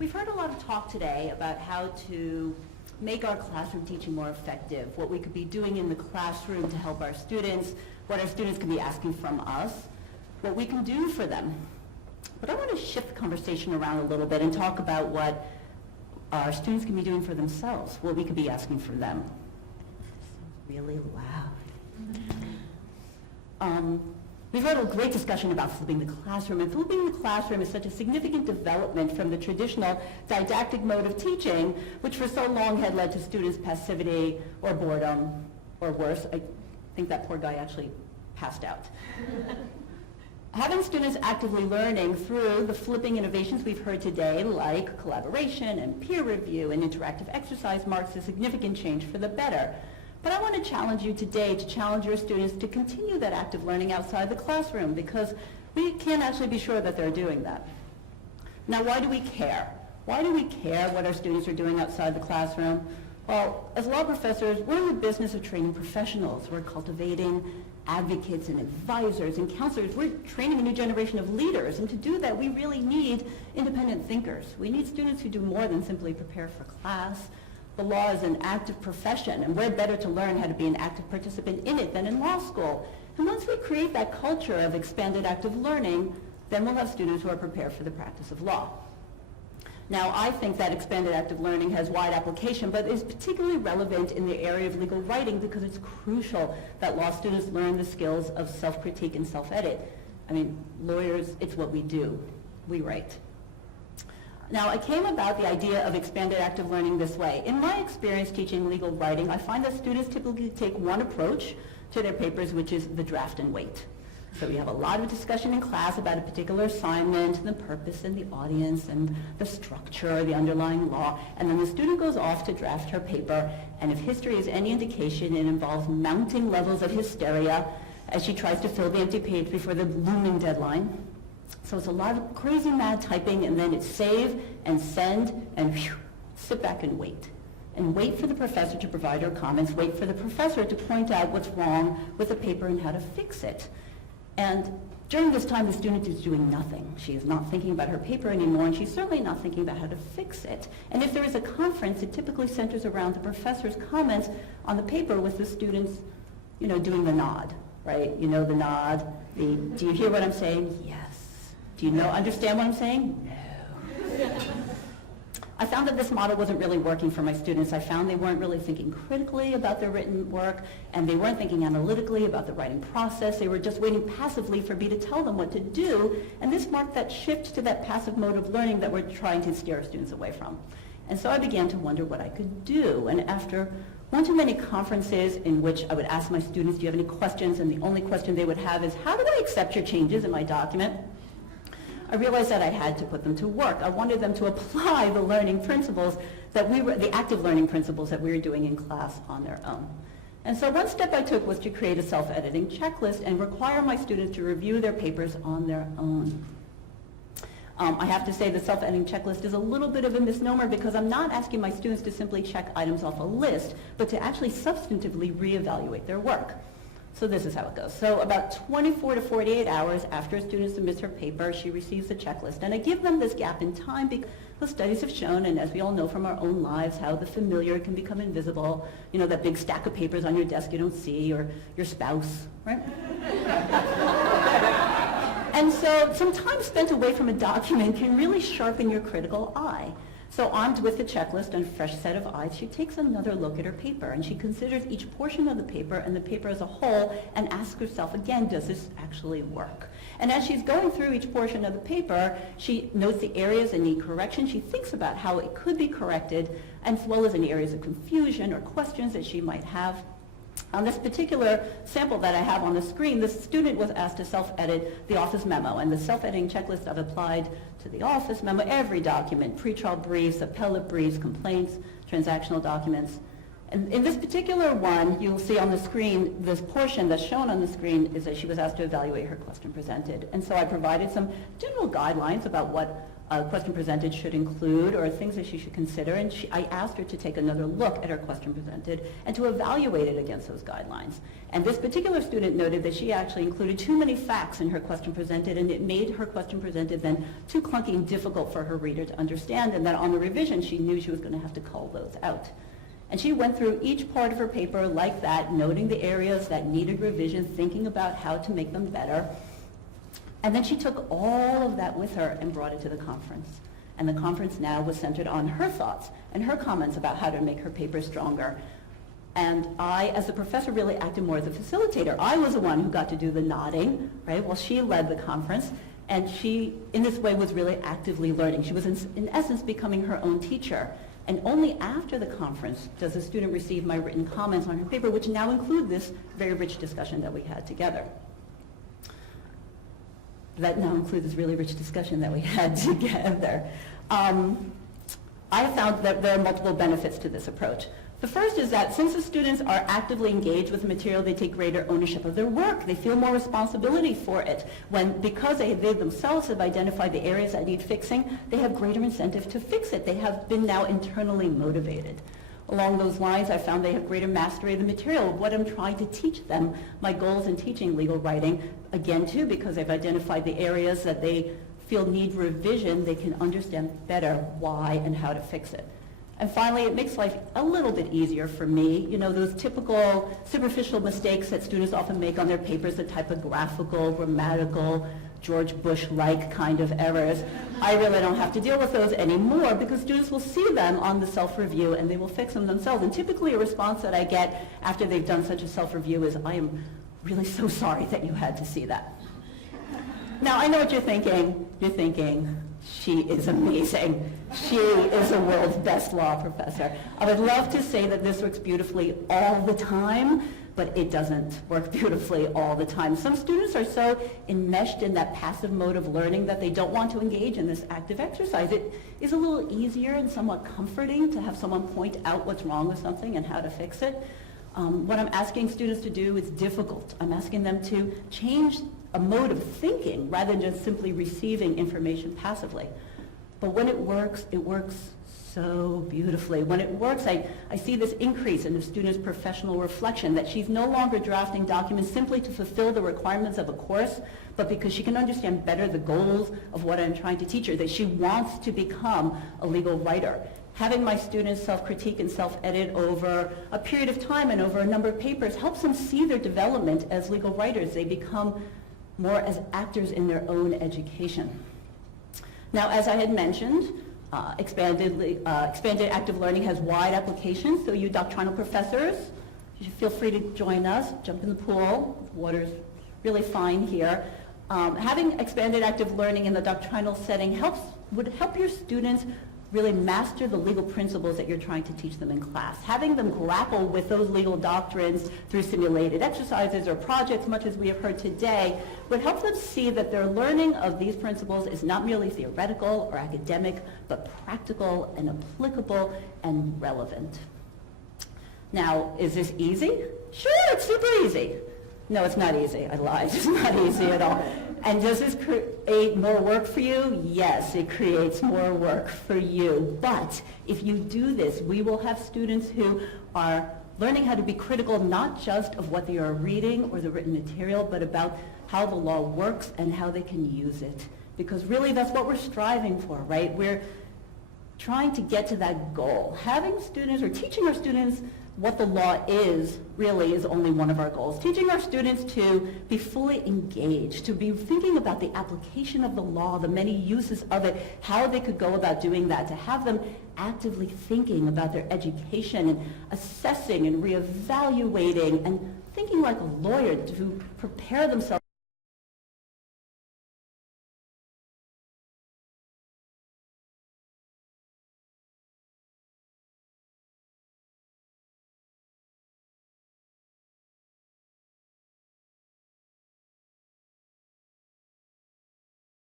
We've heard a lot of talk today about how to make our classroom teaching more effective, what we could be doing in the classroom to help our students, what our students can be asking from us, what we can do for them. But I want to shift the conversation around a little bit and talk about what our students can be doing for themselves, what we could be asking from them. It's really loud. We've had a great discussion about flipping the classroom, and flipping the classroom is such a significant development from the traditional didactic mode of teaching, which for so long had led to students' passivity or boredom, or worse. I think that poor guy actually passed out. Having students actively learning through the flipping innovations we've heard today, like collaboration and peer review and interactive exercise, marks a significant change for the better. But I want to challenge you today to challenge your students to continue that active learning outside the classroom, because we can't actually be sure that they're doing that. Now, why do we care? Why do we care what our students are doing outside the classroom? Well, as law professors, we're in the business of training professionals. We're cultivating advocates and advisors and counselors. We're training a new generation of leaders, and to do that, we really need independent thinkers. We need students who do more than simply prepare for class. The law is an active profession, and we're better to learn how to be an active participant in it than in law school. And once we create that culture of expanded active learning, then we'll have students who are prepared for the practice of law. Now, I think that expanded active learning has wide application, but is particularly relevant in the area of legal writing because it's crucial that law students learn the skills of self-critique and self-edit. I mean, lawyers, it's what we do. We write. Now, I came about the idea of expanded active learning this way. In my experience teaching legal writing, I find that students typically take one approach to their papers, which is the draft and wait. So we have a lot of discussion in class about a particular assignment, the purpose and the audience, and the structure, the underlying law, and then the student goes off to draft her paper, and if history is any indication, it involves mounting levels of hysteria as she tries to fill the empty page before the looming deadline. So it's a lot of crazy mad typing, and then it's save and send and whew, sit back and wait. And wait for the professor to provide her comments, wait for the professor to point out what's wrong with the paper and how to fix it. And during this time, the student is doing nothing. She is not thinking about her paper anymore, and she's certainly not thinking about how to fix it. And if there is a conference, it typically centers around the professor's comments on the paper with the students, doing the nod, right? You know the nod, do you hear what I'm saying? Yes. Do you understand what I'm saying? No. I found that this model wasn't really working for my students. I found they weren't really thinking critically about their written work, and they weren't thinking analytically about the writing process. They were just waiting passively for me to tell them what to do, and this marked that shift to that passive mode of learning that we're trying to steer our students away from. And so I began to wonder what I could do, and after one too many conferences in which I would ask my students, do you have any questions? And the only question they would have is, how do I accept your changes in my document? I realized that I had to put them to work. I wanted them to apply the learning principles the active learning principles that we were doing in class on their own. And so one step I took was to create a self-editing checklist and require my students to review their papers on their own. I have to say the self-editing checklist is a little bit of a misnomer because I'm not asking my students to simply check items off a list, but to actually substantively reevaluate their work. So this is how it goes. So about 24 to 48 hours after a student submits her paper, she receives the checklist. And I give them this gap in time because studies have shown, and as we all know from our own lives, how the familiar can become invisible. That big stack of papers on your desk you don't see, or your spouse, right? And so some time spent away from a document can really sharpen your critical eye. So armed with the checklist and a fresh set of eyes, she takes another look at her paper, and she considers each portion of the paper and the paper as a whole and asks herself again, does this actually work? And as she's going through each portion of the paper, she notes the areas that need correction. She thinks about how it could be corrected, as well as any areas of confusion or questions that she might have. On this particular sample that I have on the screen, the student was asked to self-edit the office memo, and the self-editing checklist I've applied to the office memo, every document, pretrial briefs, appellate briefs, complaints, transactional documents. And in this particular one, you'll see on the screen, this portion that's shown on the screen is that she was asked to evaluate her question presented. And so I provided some general guidelines about what question presented should include, or things that she should consider, and I asked her to take another look at her question presented and to evaluate it against those guidelines. And this particular student noted that she actually included too many facts in her question presented, and it made her question presented then too clunky and difficult for her reader to understand, and that on the revision she knew she was going to have to cull those out. And she went through each part of her paper like that, noting the areas that needed revision, thinking about how to make them better. And then she took all of that with her and brought it to the conference. And the conference now was centered on her thoughts and her comments about how to make her paper stronger. And I, as the professor, really acted more as a facilitator. I was the one who got to do the nodding, right, while she led the conference. And she, in this way, was really actively learning. She was, in essence, becoming her own teacher. And only after the conference does the student receive my written comments on her paper, which now include this very rich discussion that we had together. That now includes this really rich discussion that we had together. I found that there are multiple benefits to this approach. The first is that since the students are actively engaged with the material, they take greater ownership of their work. They feel more responsibility for it. Because they themselves have identified the areas that need fixing, they have greater incentive to fix it. They have been now internally motivated. Along those lines, I found they have greater mastery of the material, what I'm trying to teach them, my goals in teaching legal writing. Again, too, because they've identified the areas that they feel need revision, they can understand better why and how to fix it. And finally, it makes life a little bit easier for me. You know, those typical superficial mistakes that students often make on their papers, the typographical, grammatical, George Bush-like kind of errors. I really don't have to deal with those anymore because students will see them on the self-review and they will fix them themselves. And typically a response that I get after they've done such a self-review is, I am really so sorry that you had to see that. Now, I know what you're thinking. You're thinking, she is amazing. She is the world's best law professor. I would love to say that this works beautifully all the time, but it doesn't work beautifully all the time. Some students are so enmeshed in that passive mode of learning that they don't want to engage in this active exercise. It is a little easier and somewhat comforting to have someone point out what's wrong with something and how to fix it. What I'm asking students to do is difficult. I'm asking them to change a mode of thinking rather than just simply receiving information passively. But when it works so beautifully. When it works, I see this increase in the student's professional reflection, that she's no longer drafting documents simply to fulfill the requirements of a course, but because she can understand better the goals of what I'm trying to teach her, that she wants to become a legal writer. Having my students self-critique and self-edit over a period of time and over a number of papers helps them see their development as legal writers. They become more as actors in their own education. Now, as I had mentioned, expanded active learning has wide applications, so you doctrinal professors, you should feel free to join us, jump in the pool, water's really fine here. Having expanded active learning in the doctrinal setting would help your students really master the legal principles that you're trying to teach them in class. Having them grapple with those legal doctrines through simulated exercises or projects, much as we have heard today, would help them see that their learning of these principles is not merely theoretical or academic, but practical and applicable and relevant. Now, is this easy? Sure, it's super easy. No, it's not easy. I lied. It's not easy at all. And does this create more work for you? Yes, it creates more work for you. But if you do this, we will have students who are learning how to be critical not just of what they are reading or the written material, but about how the law works and how they can use it. Because really that's what we're striving for, right? We're trying to get to that goal. Having students or teaching our students what the law is really is only one of our goals. Teaching our students to be fully engaged, to be thinking about the application of the law, the many uses of it, how they could go about doing that, to have them actively thinking about their education and assessing and reevaluating and thinking like a lawyer to prepare themselves